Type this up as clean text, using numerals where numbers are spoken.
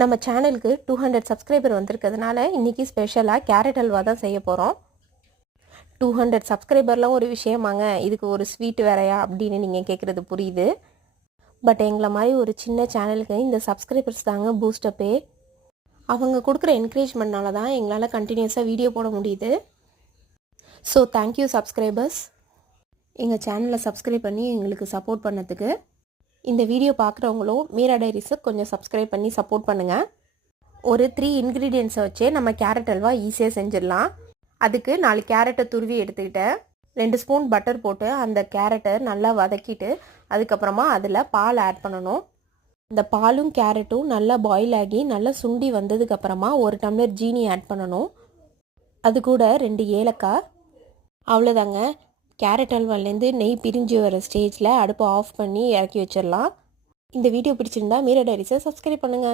நம்ம சேனலுக்கு 200 சப்ஸ்கிரைபர் வந்திருக்கிறதுனால இன்றைக்கி ஸ்பெஷலாக கேரட் அல்வா தான் செய்ய போகிறோம். 200 சப்ஸ்கிரைபர்லாம் ஒரு விஷயமாங்க, இதுக்கு ஒரு ஸ்வீட் வேறையா அப்படின்னு நீங்கள் கேட்குறது புரியுது. பட் எங்களை மாதிரி ஒரு சின்ன சேனலுக்கு இந்த சப்ஸ்கிரைபர்ஸ் தாங்க பூஸ்டப்பே. அவங்க கொடுக்குற என்கரேஜ்மெண்ட்னால தான் எங்களால் கண்டினியூஸாக வீடியோ போட முடியுது. ஸோ தேங்க்யூ சப்ஸ்கிரைபர்ஸ், எங்கள் சேனலை சப்ஸ்கிரைப் பண்ணி எங்களுக்கு சப்போர்ட் பண்ணதுக்கு. இந்த வீடியோ பார்க்குறவங்களும் மீரா டைரிஸை கொஞ்சம் சப்ஸ்கிரைப் பண்ணி சப்போர்ட் பண்ணுங்கள். ஒரு 3 இன்க்ரீடியன்ஸை வச்சே நம்ம கேரட் அல்வா ஈஸியாக செஞ்சிடலாம். அதுக்கு 4 கேரட்டை துருவி எடுத்துக்கிட்டேன். 2 ஸ்பூன் பட்டர் போட்டு அந்த கேரட்டை நல்லா வதக்கிட்டு அதுக்கப்புறமா அதில் பால் ஆட் பண்ணணும். இந்த பாலும் கேரட்டும் நல்லா பாயில் ஆகி நல்லா சுண்டி வந்ததுக்கப்புறமா 1 டம்ளர் ஜீனி ஆட் பண்ணணும். அது கூட 2 ஏலக்காய். அவ்வளோதாங்க. கேரட் அல்வாலேருந்து நெய் பிரிஞ்சு வர ஸ்டேஜில் அடுப்பை ஆஃப் பண்ணி இறக்கி வச்சிடலாம். இந்த வீடியோ பிடிச்சிருந்தா மீரா டைரிஸை சப்ஸ்கிரைப் பண்ணுங்கள்.